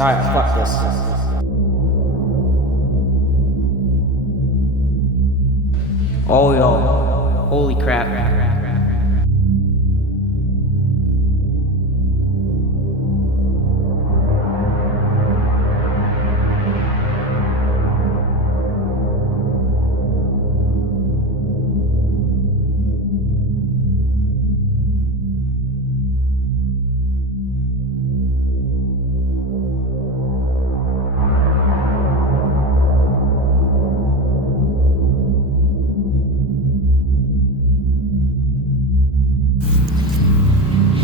Alright, fuck this. Oh, yo. Holy crap.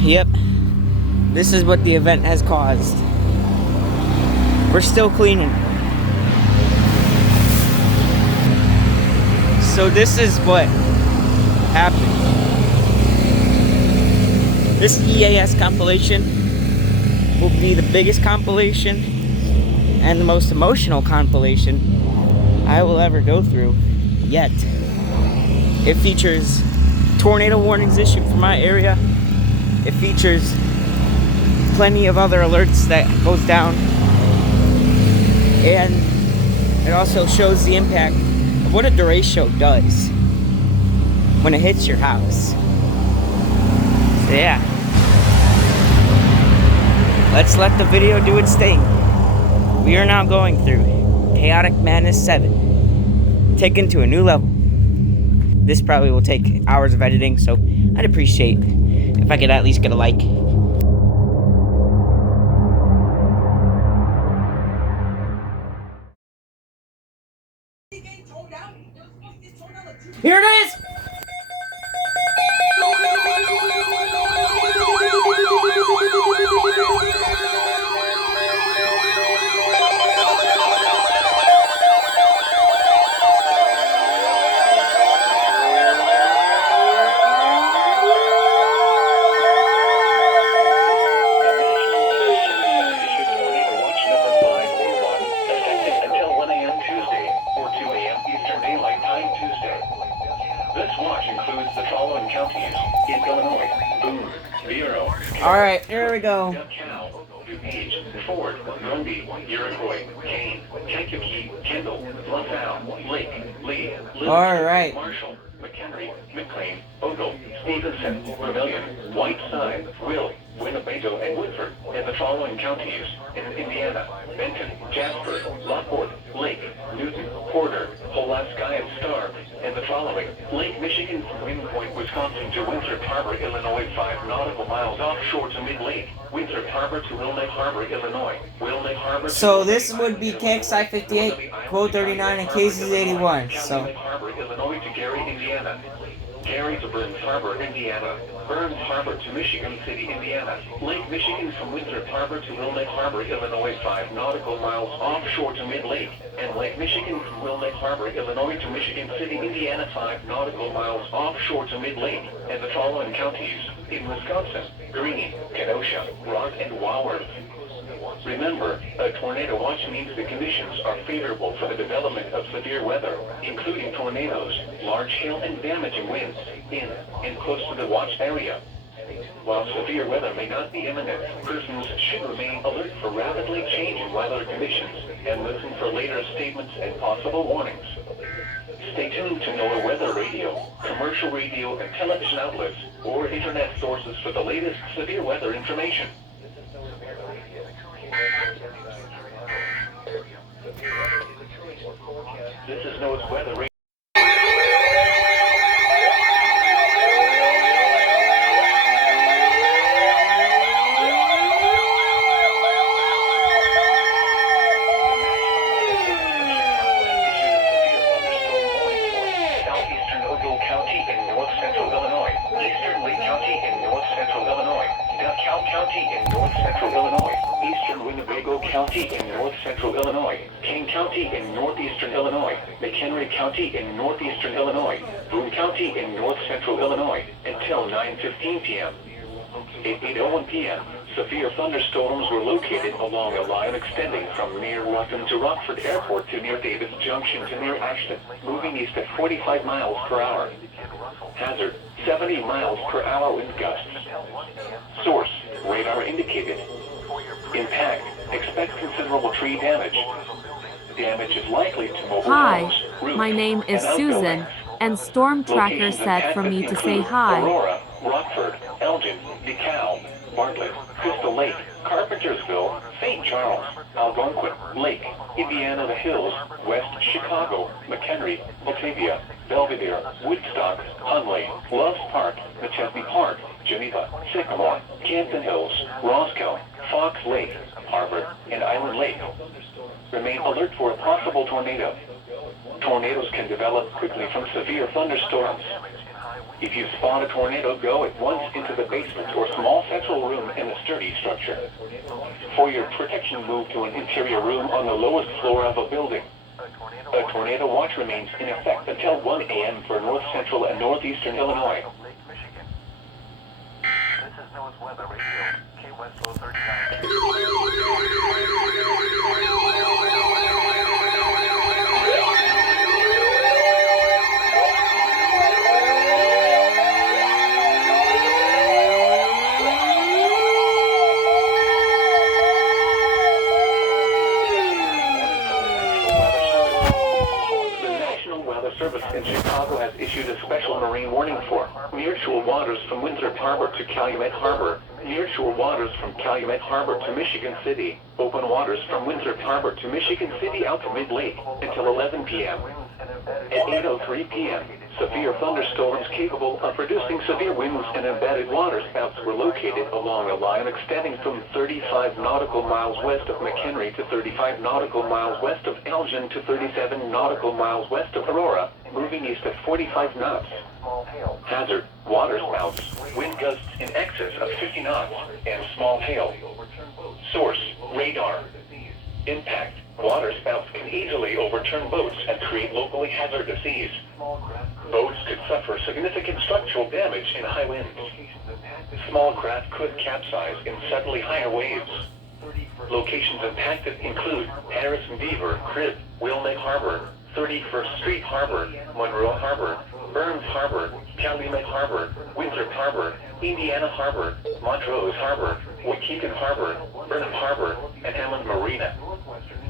Yep, this is what the event has caused. We're still cleaning. So this is what happened. This EAS compilation will be the biggest compilation and the most emotional compilation I will ever go through yet. It features tornado warnings issued for my area. It features plenty of other alerts that goes down, and it also shows the impact of what a derecho does when it hits your house. So yeah, let's let the video do its thing. We are now going through Chaotic Madness 7, taken to a new level. This probably will take hours of editing, so I'd appreciate if I could at least get a like. Here it is! Alright, here we go. Ford, Gumby, Iroquois, Kane, Kankakee, Kendall, LaSalle, Lake, Lee, Alright. Marshall, McHenry, McLean, Ogle, Stevenson, Vermilion, Whiteside, Will, Winnebago, and Woodford, and the following counties in Indiana: Benton, Jasper, Lockport, Lake, Newton, Porter, Pulaski, and Starr, and the following: Lake Michigan from Wind Point, Wisconsin to Winthrop Harbor, Illinois, 5 nautical miles offshore to Mid-Lake. Winthrop Harbor to Wilmette Harbor, Illinois. Wilmette Harbor. So this would be KXI 58, Quote 39, and KZ 81. So. Wilmette Harbor, Illinois to Gary, Indiana. Gary to Burns Harbor, Indiana. Burns Harbor to Michigan City, Indiana. Lake Michigan from Winthrop Harbor to Wilmette Harbor, Illinois, 5 nautical miles offshore to Mid-Lake. And Lake Michigan from Wilmette Harbor, Illinois to Michigan City, Indiana, 5 nautical miles offshore to Mid-Lake. And the following counties in Wisconsin: Greene, Kenosha, Rock, and Walworth. Remember, a tornado watch means the conditions are favorable for the development of severe weather, including tornadoes, large hail, and damaging winds in and close to the watch area. While severe weather may not be imminent, persons should remain alert for rapidly changing weather conditions and listen for later statements and possible warnings. Stay tuned to NOAA weather radio, commercial radio and television outlets, or internet sources for the latest severe weather information. This is NOAA's weather radio. County in north-central Illinois, King County in northeastern Illinois, McHenry County in northeastern Illinois, Boone County in north-central Illinois, until 9:15 p.m. At 8:01 p.m., severe thunderstorms were located along a line extending from near Ruffin to Rockford Airport to near Davis Junction to near Ashton, moving east at 45 miles per hour. Hazard: 70 miles per hour wind gusts. Source: radar indicated. Impact: Expect considerable tree damage. Damage is likely to mobile Hi, homes, roofs, my name is and Susan, outbuildings. and Storm Tracker Locations said for impacted me to say include hi. Aurora, Rockford, Elgin, DeKalb, Bartlett, Crystal Lake, Carpentersville, St. Charles, Algonquin, Lake, Indiana the Hills, West Chicago, McHenry, Batavia, Belvedere, Woodstock, Hunley, Loves Park, McChesney Park, Geneva, Sycamore, Canton Hills, Roscoe, Fox Lake, Harvard, and Island Lake. Remain alert for a possible tornado. Tornadoes can develop quickly from severe thunderstorms. If you spot a tornado, go at once into the basement or small central room in a sturdy structure. For your protection, move to an interior room on the lowest floor of a building. A tornado watch remains in effect until 1 a.m. for north central and northeastern Illinois. This is NOAA's Weather Radio, Key West 39. Service in Chicago has issued a special marine warning for nearshore waters from Winthrop Harbor to Calumet Harbor, nearshore waters from Calumet Harbor to Michigan City, open waters from Winthrop Harbor to Michigan City out to mid-lake until 11 p.m. At 8:03 p.m., severe thunderstorms capable of producing severe winds and embedded waterspouts were located along a line extending from 35 nautical miles west of McHenry to 35 nautical miles west of Elgin to 37 nautical miles west of Aurora, moving east at 45 knots. Hazard, waterspouts, wind gusts in excess of 50 knots, and small hail. Source, radar. Impact, waterspouts can easily overturn boats and create locally hazardous seas. Boats could suffer significant structural damage in high winds. Small craft could capsize in suddenly higher waves. Locations impacted include Harrison Beaver, Crib, Wilmette Harbor, 31st Street Harbor, Monroe Harbor, Burns Harbor, Calumet Harbor, Winthrop Harbor, Indiana Harbor, Montrose Harbor, Waukegan Harbor, Burnham Harbor, and Hammond Marina.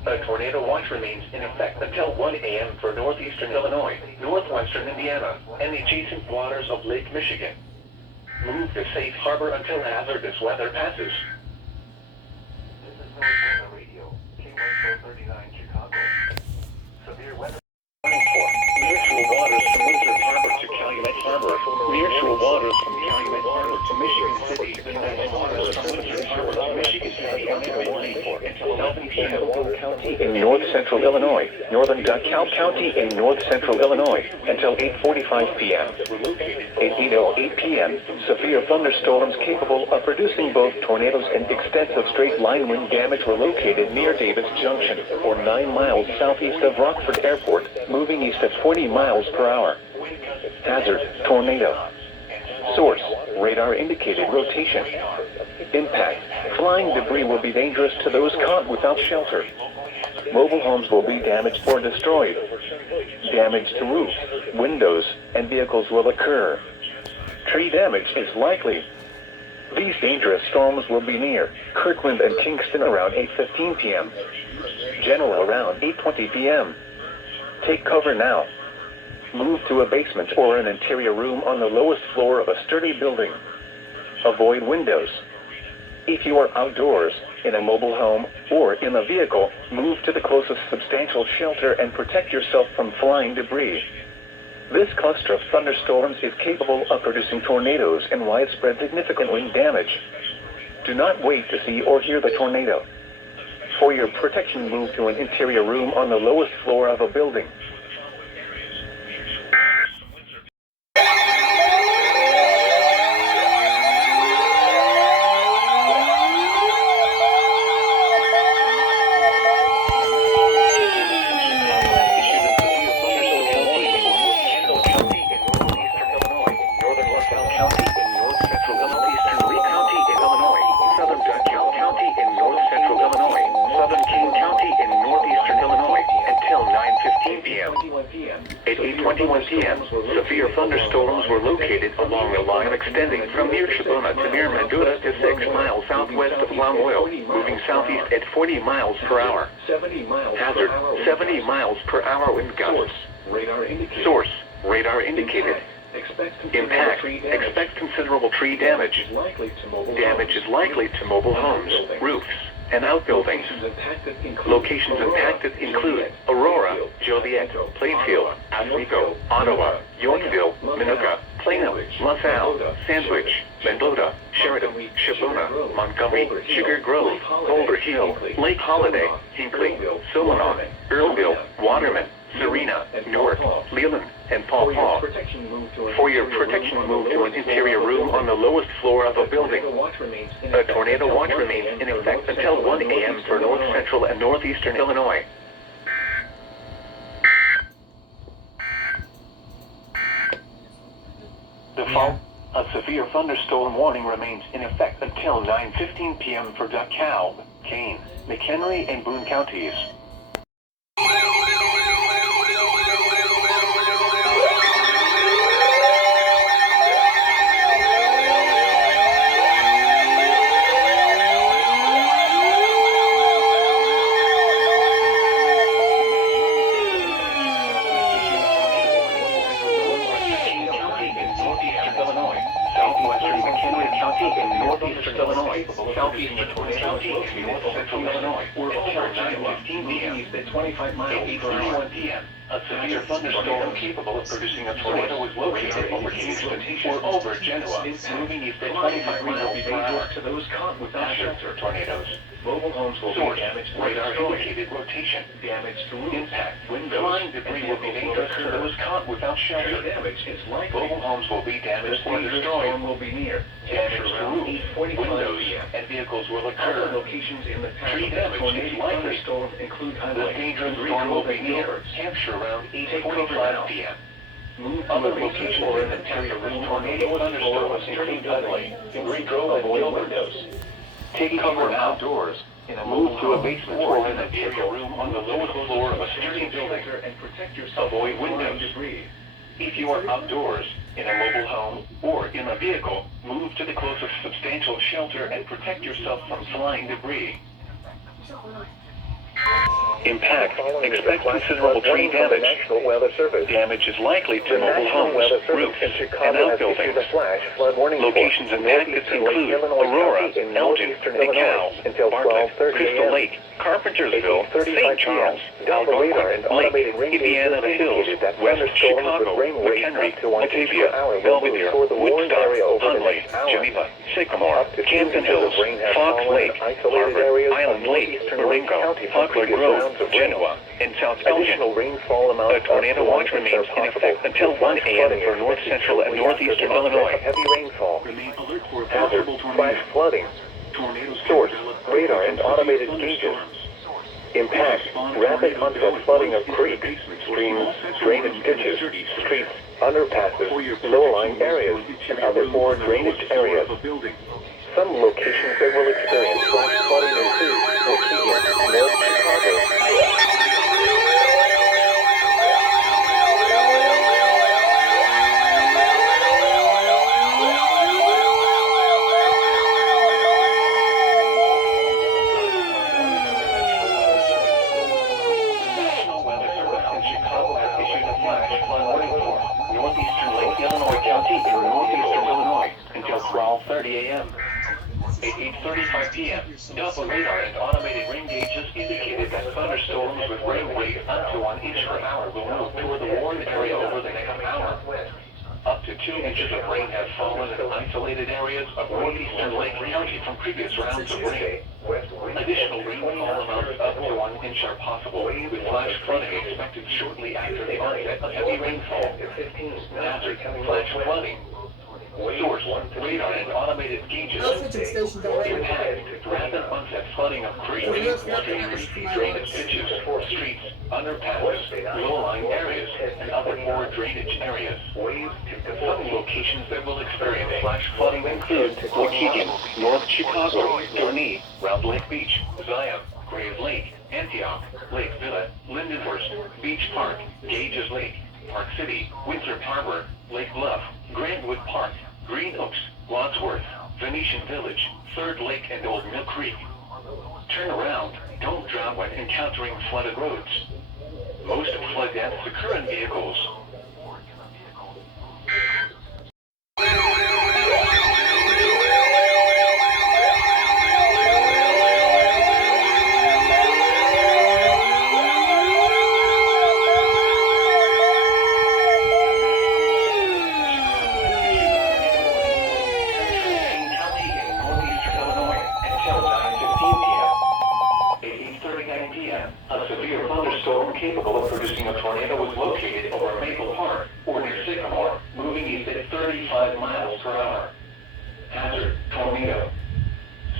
A tornado watch remains in effect until 1 a.m. for northeastern Illinois, northwestern Indiana, and the adjacent waters of Lake Michigan. Move to safe harbor until hazardous weather passes. This is NOAA's Weather Radio, Key West 39, Chicago. Severe weather. Nearshore waters from Winthrop Harbor to Calumet Harbor, nearshore waters from Calumet Harbor to Michigan City, and waters from Winthrop Harbor to Michigan City on until 11 p.m. County in north central Illinois, northern DeKalb County in north central Illinois, until 8:45 p.m. At 8:08 p.m., severe thunderstorms capable of producing both tornadoes and extensive straight-line wind damage were located near Davis Junction, or 9 miles southeast of Rockford Airport, moving east at 40 miles per hour. Hazard, tornado. Source, radar indicated rotation. Impact, flying debris will be dangerous to those caught without shelter. Mobile homes will be damaged or destroyed. Damage to roofs, windows, and vehicles will occur. Tree damage is likely. These dangerous storms will be near Kirkland and Kingston around 8:15 p.m. General around 8:20 p.m. Take cover now. Move to a basement or an interior room on the lowest floor of a sturdy building. Avoid windows. If you are outdoors, in a mobile home, or in a vehicle, move to the closest substantial shelter and protect yourself from flying debris. This cluster of thunderstorms is capable of producing tornadoes and widespread significant wind damage. Do not wait to see or hear the tornado. For your protection, move to an interior room on the lowest floor of a building. Southern King County in northeastern Illinois until 9:15 p.m. 8:21 p.m., severe thunderstorms were located along a line extending from near Shibuna to near Mendota to 6 miles southwest of Lamoille, moving southeast at 40 miles per hour. Hazard, 70 miles per hour wind gusts. Source, radar indicated. Impact, expect considerable tree damage. Damage is likely to mobile homes, roofs, and outbuildings. Locations impacted include Aurora, Joliet, Plainfield, Oswego, Ottawa, Yorkville, Minooka, Plano, LaSalle, Sandwich, Mendota, Sheridan, Shibuna, Montgomery, Sugar Grove, Boulder Hill, Lake Holiday, Hinckley, Somanon, Earlville, Waterman, Serena, Newark, Leland, and Paw Paw. For your protection, move to an interior room on the lowest floor of a building. A tornado watch remains in effect until 1 a.m. for north central and northeastern Illinois. Default. A severe thunderstorm warning remains in effect until 9:15 p.m. for DeKalb, Kane, McHenry, and Boone counties. Southwestern McHenry County in northeastern Illinois, southeastern County in north central Illinois, were over 9:15 p.m. at 25 miles per hour. 8:31 p.m. A severe thunderstorm capable of producing a tornado was located over Houston or over Genoa, moving east at 25 miles per hour to those caught without shelter. Tornadoes. Mobile homes will be damaged. Radar indicated rotation. Damage to roofs. Impact. Flying debris will be dangerous to those caught without shelter. Damage is likely. Mobile homes will be damaged or destroyed. Will be near. Damage to roofs, windows, and vehicles will occur. Other locations in the tree damage is likely. Include the dangerous storm will be near Hampshire around 8:45 p.m. Other locations in the path of this tornado thunderstorms include Dudley, Green Grove, and Gilbert. Take cover outdoors. Move to a basement or an interior room on the lowest floor of a sturdy building. Avoid windows. If you are outdoors, in a mobile home, or in a vehicle, move to the closest substantial shelter and protect yourself from flying debris. Impact. Expect considerable tree damage. Damage is likely to mobile homes, roofs, and outbuildings. Locations impacted include Aurora, Elgin, DeKalb, Bartlett, Crystal Lake, Carpentersville, St. Charles, Algonquin, Lake, Indiana Hills, West Chicago, McHenry, Batavia, Belvedere, Woodstock, Hunley, Geneva, Sycamore, Camden Hills, Fox Lake, Harvard, Island Lake, Marengo, Poplar Grove, Genoa, and South Elgin. A tornado watch remains in effect until 1 a.m. for north central and northeastern Illinois. Heavy rainfall. Remain alert for Hazard. possible Flash tornadoes. flooding. Tornadoes Source, can develop radar and automated gauges. Impact, rapid onset flooding of creeks, streams, drainage ditches, streets, underpasses, low-lying areas, and other more drainage areas. Some locations that will experience flash flooding include Waukegan, North Chicago. Northeastern Lake Illinois County in northeastern Illinois until 12:30 a.m. At 8:35 p.m., double radar and automated rain gauges indicated that thunderstorms with rain rate up to 1 inch per hour will move toward the warned area over the next hour. Up to 2 inches of rain have fallen in isolated areas of northeastern Lake County from previous rounds of rain. Additional rainfall amounts up to 1 inch are possible, with flash flooding expected shortly after the onset of heavy rainfall. Hazard, flash flooding. Source, radar and automated gauges. Impact, rapid onset flooding of creeks, streams, drainage ditches, streets, underpasses, low-lying areas, and other more drainage areas. Some locations that will experience flash flooding include Waukegan, North Chicago, Dorney, Round Lake Beach, Zion, Grave Lake, Antioch, Lake Villa, Lindenhurst, Beach Park, Gages Lake, Park City, Winthrop Harbor, Lake Bluff, Grandwood Park, Green Oaks, Wadsworth, Venetian Village, Third Lake, and Old Mill Creek. Turn around, don't drive when encountering flooded roads. Most flood deaths occur in vehicles. A severe thunderstorm capable of producing a tornado was located over Maple Park or near Sycamore, moving east at 35 miles per hour. Hazard, tornado.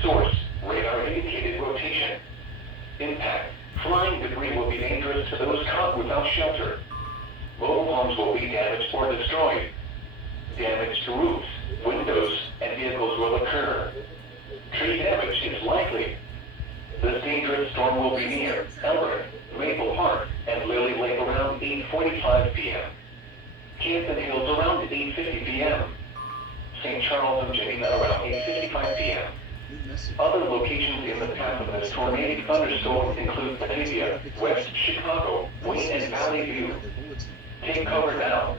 Source, radar indicated rotation. Impact, flying debris will be dangerous to those caught without shelter. Mobile homes will be damaged or destroyed. Damage to roofs, windows, and vehicles will occur. Tree damage is likely. This dangerous storm will be near Elbert, Maple Park, and Lily Lake around 8:45 p.m. Camden Hills around 8:50 p.m. St. Charles and Geneva around 8:55 p.m. Other locations in the path of this tornadic thunderstorm include Batavia, West Chicago, Wayne and Valley View. Take cover now.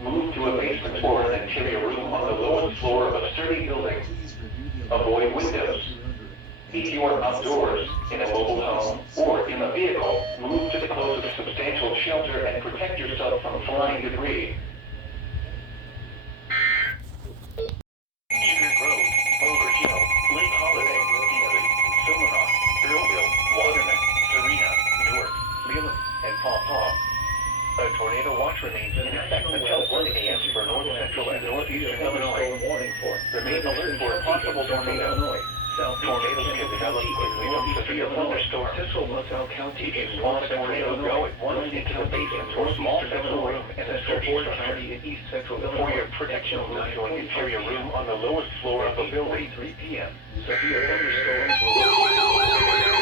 Move to a basement or an interior room on the lowest floor of a sturdy building. Avoid windows. If you are outdoors, in a mobile home, or in a vehicle, move to the closest substantial shelter and protect yourself from flying debris. Sugar Grove, Boulder Hill, Lake Holiday, Erie, Silverhawk, Earlville, Waterman, Serena, Newark, Leland, and Paw Paw. A tornado watch remains in effect until 1 a.m. for north central and northeastern Illinois. Remain alert for a possible tornado. Tornadoes can develop quickly from severe thunderstorms. Central LaSalle County is small tornadoes go at once into the basement or small central room and a Fort County in east central Illinois. For your protection, move to an interior room on the lowest floor of the building. 3 p.m. Severe thunderstorms will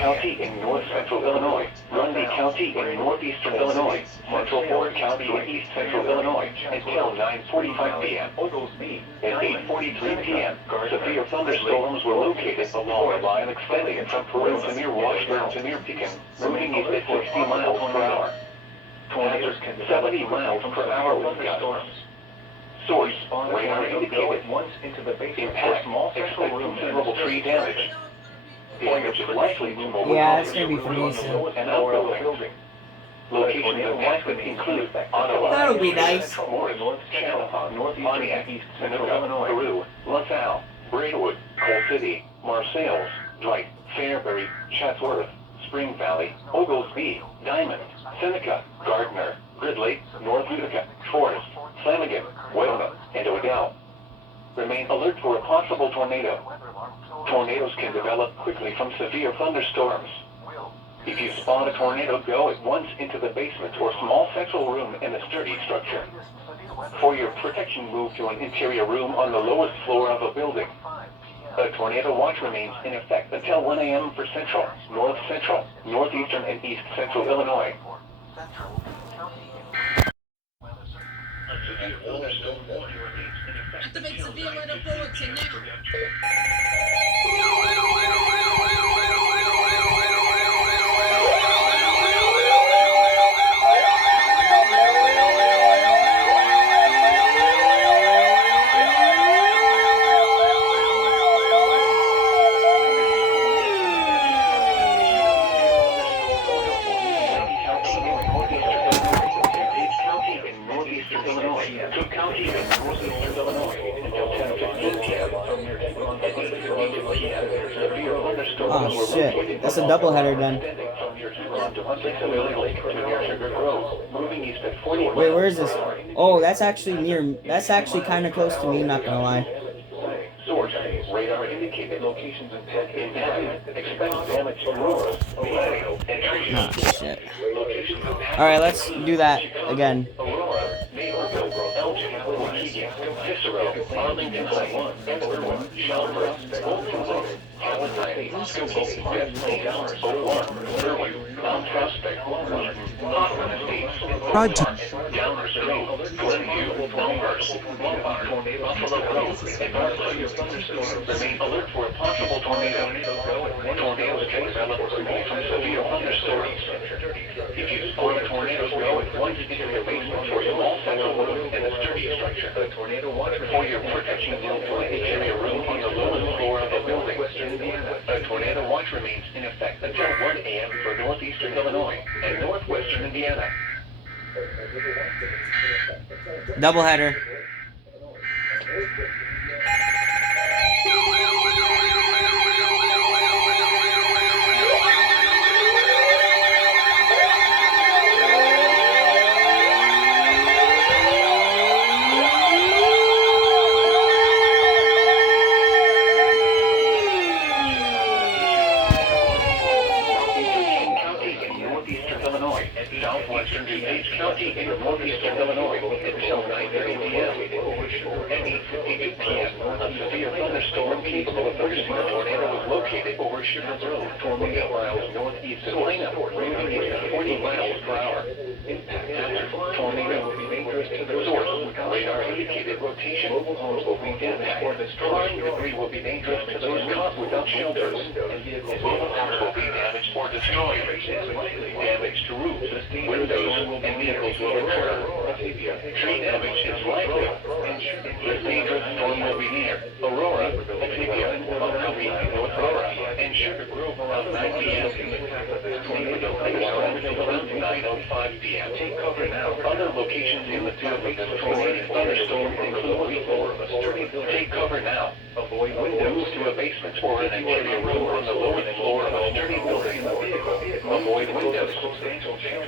County in north central Illinois, Grundy County in northeastern Illinois, Central Ford County in east central Illinois, until 9:45 p.m. At 8:43 p.m., severe thunderstorms were located along a line extending from Peru to near Washburn to near Pekin, moving east at 60 miles per hour. Tornadoes can 70 miles per hour with gusts. Source, radar indicated once into the basement or small central room, considerable tree damage. Damage is likely to mobile yeah, it's gonna be for me soon. and outbuildings. Locations of impacted include Ottawa, That'll be nice. Morris, Chappaqua, Pontiac, Seneca, Peru, LaSalle, Braidwood, Coal City, Marseilles, Dwight, Fairbury, Chatsworth, Spring Valley, Oglesby, Diamond, Seneca, Gardner, Gridley, North Utica, Forest, Flanagan, Weymouth, and Odell. Remain alert for a possible tornado. Tornadoes can develop quickly from severe thunderstorms. If you spot a tornado, go at once into the basement or small central room in a sturdy structure. For your protection, move to an interior room on the lowest floor of a building. A tornado watch remains in effect until 1 a.m. for central, north central, northeastern, and east central Illinois. A severe thunderstorm warning remains in effect. Activate severe weather bulletin now. Oh shit, that's a doubleheader then. Wait, where is this? Oh, that's actually kind of close to me, not gonna lie. Source, Source, radar indicated locations impact. Expect damage to Aurora, Ohio, and trees. Oh shit. Locations impact. Alright, let's do that again. Aurora, Naperville, Elgin, Waukegan, Cicero, Arlington Heights, Everwood, Shelburne, Goldenbrook, Palatine, Schuylkill, St. Johns, Oak, Irwin, Mount Prospect, Hoffman Estates, Downers Grove, Glenview, Elmhurst, Lombard, Buffalo Grove, and Barclay. Remain alert for a possible tornado. Tornadoes can develop from severe thunderstorms. If you spot a tornado go at once into your basement or small central room and a sturdy structure. For your protection, carry a room on the lowest floor of the building. A tornado watch remains in effect until 1 a.m. for northeastern Illinois and northwestern Indiana. Doubleheader. Southwestern DuPage County in northeastern Illinois until 9:30 p.m. At 8:52 p.m., a severe thunderstorm capable of producing a tornado was located over Sugar Road, 28 miles northeast of Helena, moving at 40 miles per hour. Impact tornado will be dangerous to the source. Radar indicated rotation. Mobile homes will be impact. Flying debris will be dangerous to those caught without shelters. Mobile homes will be damaged or destroyed. Damage to roofs, windows, and vehicles will occur. Tree damage is likely. This dangerous storm will be near Aurora, Batavia, Montgomery, North Aurora, and Sugar Grove around 9 p.m. Tornado around 9:05 p.m. Take cover now. Other locations in the field of this tornado thunderstorm include take cover now. Avoid windows to a basement or an interior room on the lowest floor of a sturdy building. Avoid windows.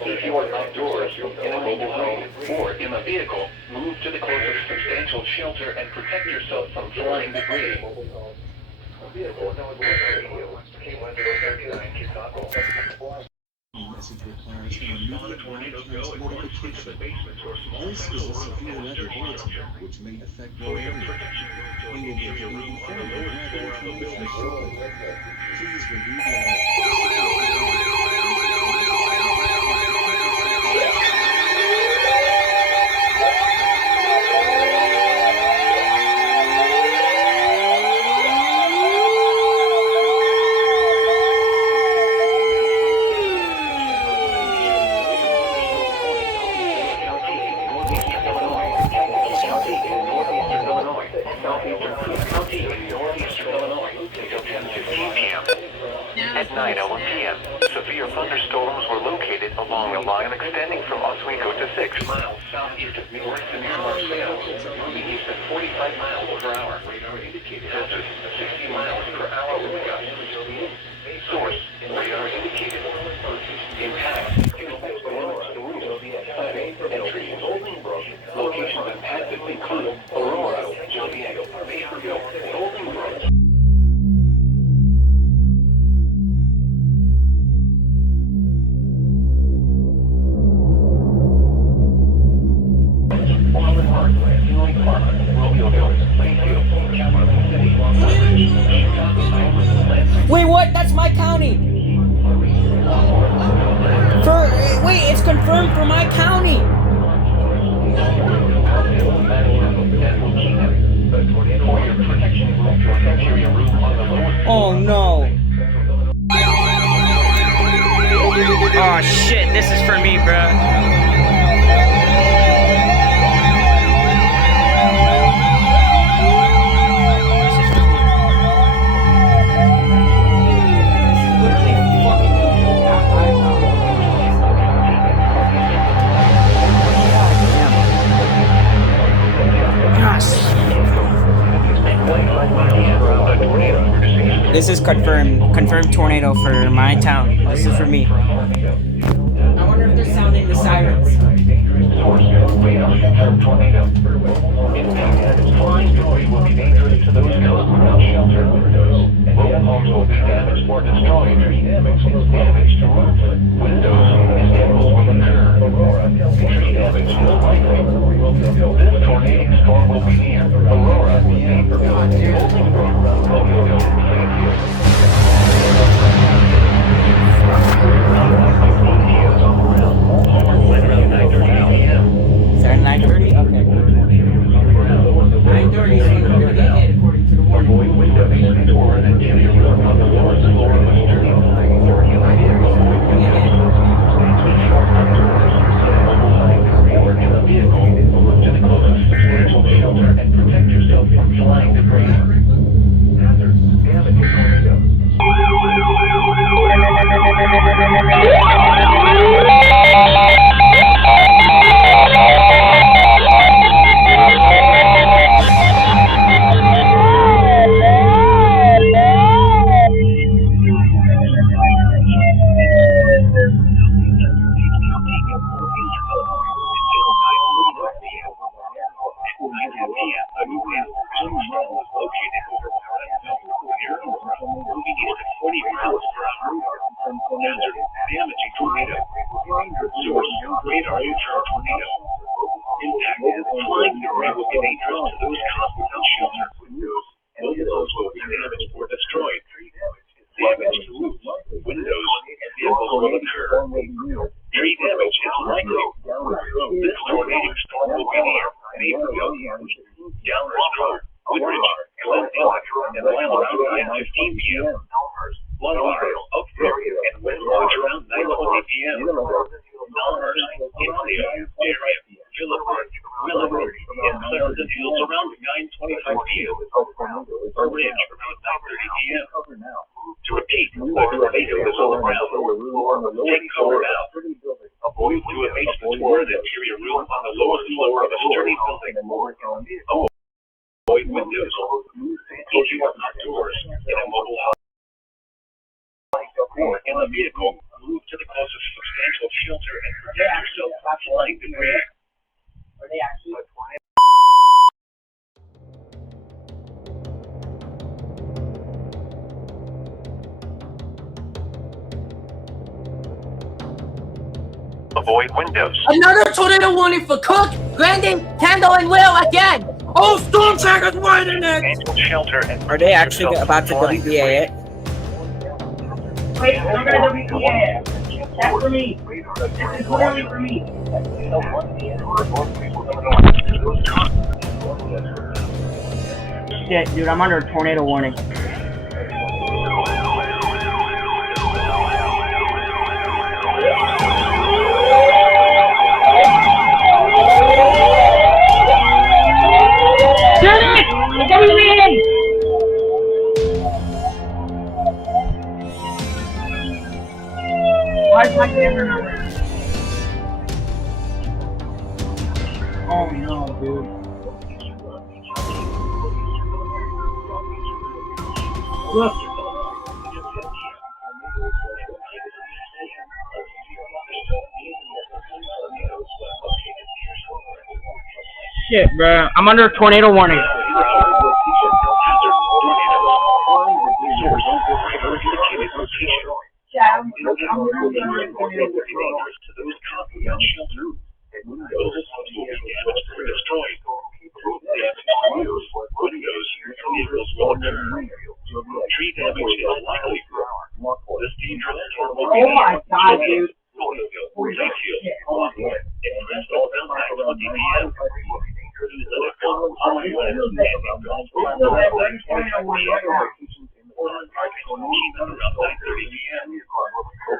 If you are outdoors, in a mobile home, or in a vehicle, move to the closest substantial shelter and protect yourself from flying debris. Message requires an immediate transportation. This is a severe weather bulletin, which may affect your area. We will be informed of weather information shortly. Please review the alert. At 9:01 p.m., severe thunderstorms were located along a line extending from Oswego to 6 miles southeast of New York to near Marseille, moving east at 45 miles per hour. Radar indicated 60 miles per hour with gusts. Source, radar indicated. Impact. Entry, Goldenbrook. Locations impacted include Aurora, Joliet, Naperville, Goldenbrook. Wait, what? That's my county. Wait, it's confirmed for my county. Oh no. Oh shit, this is for me, bro. This is confirmed tornado for my town. This is for me. I wonder if they're sounding the sirens. Tornado. Flying debris will be dangerous to those caught without This tornadic storm will be near Aurora, Naperville, Goldsboro, Loganville, Plainfield. When around 9:30 p.m. Is that 9:30? Okay. 9:30 is when we're gonna get hit according to the warning. Avoid wind basements or an interior room on the lowest floor of a sturdy building. 9:30 is when we're gonna get hit. Switch from outdoors to a mobile home or in a vehicle. Move to the closest substantial shelter and protect yourself from flying debris. Hazard, damage, tornado. Damaging tornado. Source, radar infrared tornado. Impact, flying debris will be dangerous to those caught without shelter. Windows will be damaged or destroyed. Damage to roofs, windows, and vehicles will occur. Tree damage is likely. This tornadic storm will be near Naperville, Downers Grove, Woodridge, Glendale, and Lyle around 9:15 p.m. Lombard, Oakville, and Westwatch around 9:20 p.m. Elmhurst, Infield, Darien, Phillipsburg, Willowbrook, and Clarendon Hills around 9:25 p.m. Ridge around 9:30 p.m. To repeat, the tornado is all around. Take cover now. Avoid to a basement or an interior room on the lowest floor of a sturdy building. Avoid windows. If you are outdoors in a mobile home or in a vehicle, move to the closest substantial shelter and protect yourself from flying debris. Avoid windows. Another tornado warning for Cook, Grandin, Kendall, and Will again. Oh, storm trackers widening it. Substantial shelter and Are they actually about to WBA it? Wait, I'm gonna WBA. That's for me. This is literally for me. Shit, dude, I'm under a tornado warning. Why is my camera not working? Oh no, dude. Look. Shit, bro. I'm under a tornado warning. Tree damage is likely. This dangerous storm will be Oh my god, dude.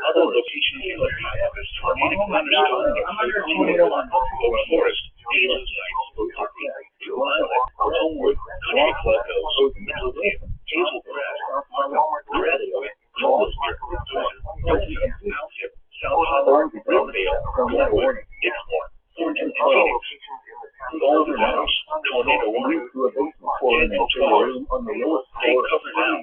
Other locations in the office, tornadic thunderstorms, forest, hazel sites, Homewood, Country Club Hills, Middleton, Hazel Grass, Redwood, Colesburg, Township, South Hollow, Riverdale, Glenwood, Dixmoor, Thornton, and Phoenix. Golden House, tornado warning, 10 and 12. Take cover now.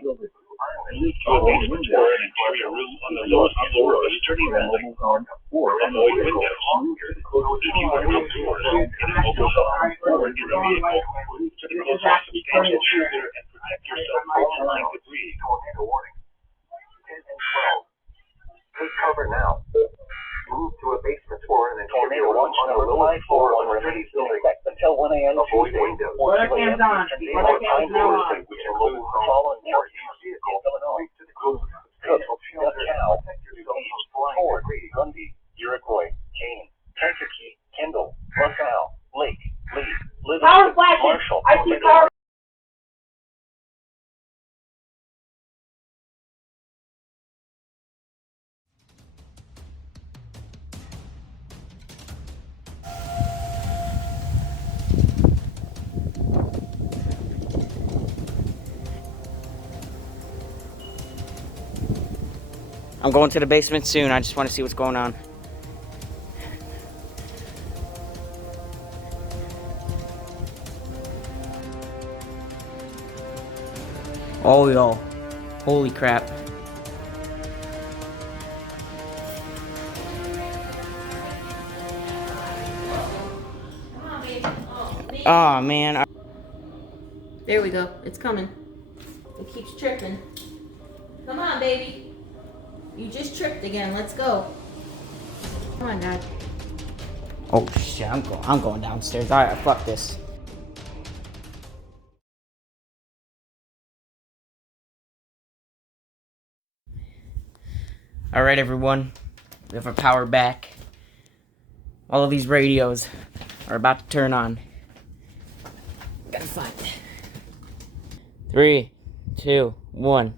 Move to a basement or an interior room on the lowest floor of a sturdy building. Avoid windows. If you are outdoors in a mobile home or in a vehicle, move to the closest substantial shelter and protect yourself from flying debris. Take cover now. Move to a basement or an interior room on the lowest floor of a sturdy building until 1 a.m. and Tuesday, 4 Weather p.m. cam's on. Eastern Weather Daylight cam's Time now Thursday, on. which includes the following areas in Illinois: Cook, DeKalb, DuPage, Ford, Grundy, Iroquois, Kane, Kankakee, Kendall, LaSalle, Lake, Lee, Power Livingston, flashing. Marshall, I see power. I'm going to the basement soon. I just want to see what's going on. Oh, yo. Holy crap. Oh, man. There we go. It's coming. It keeps tripping. Come on, baby. You just tripped again. Let's go. Come on, Dad. Oh, shit. I'm going downstairs. All right, fuck this. All right, everyone. We have our power back. All of these radios are about to turn on. Gotta find it. 3, 2, 1.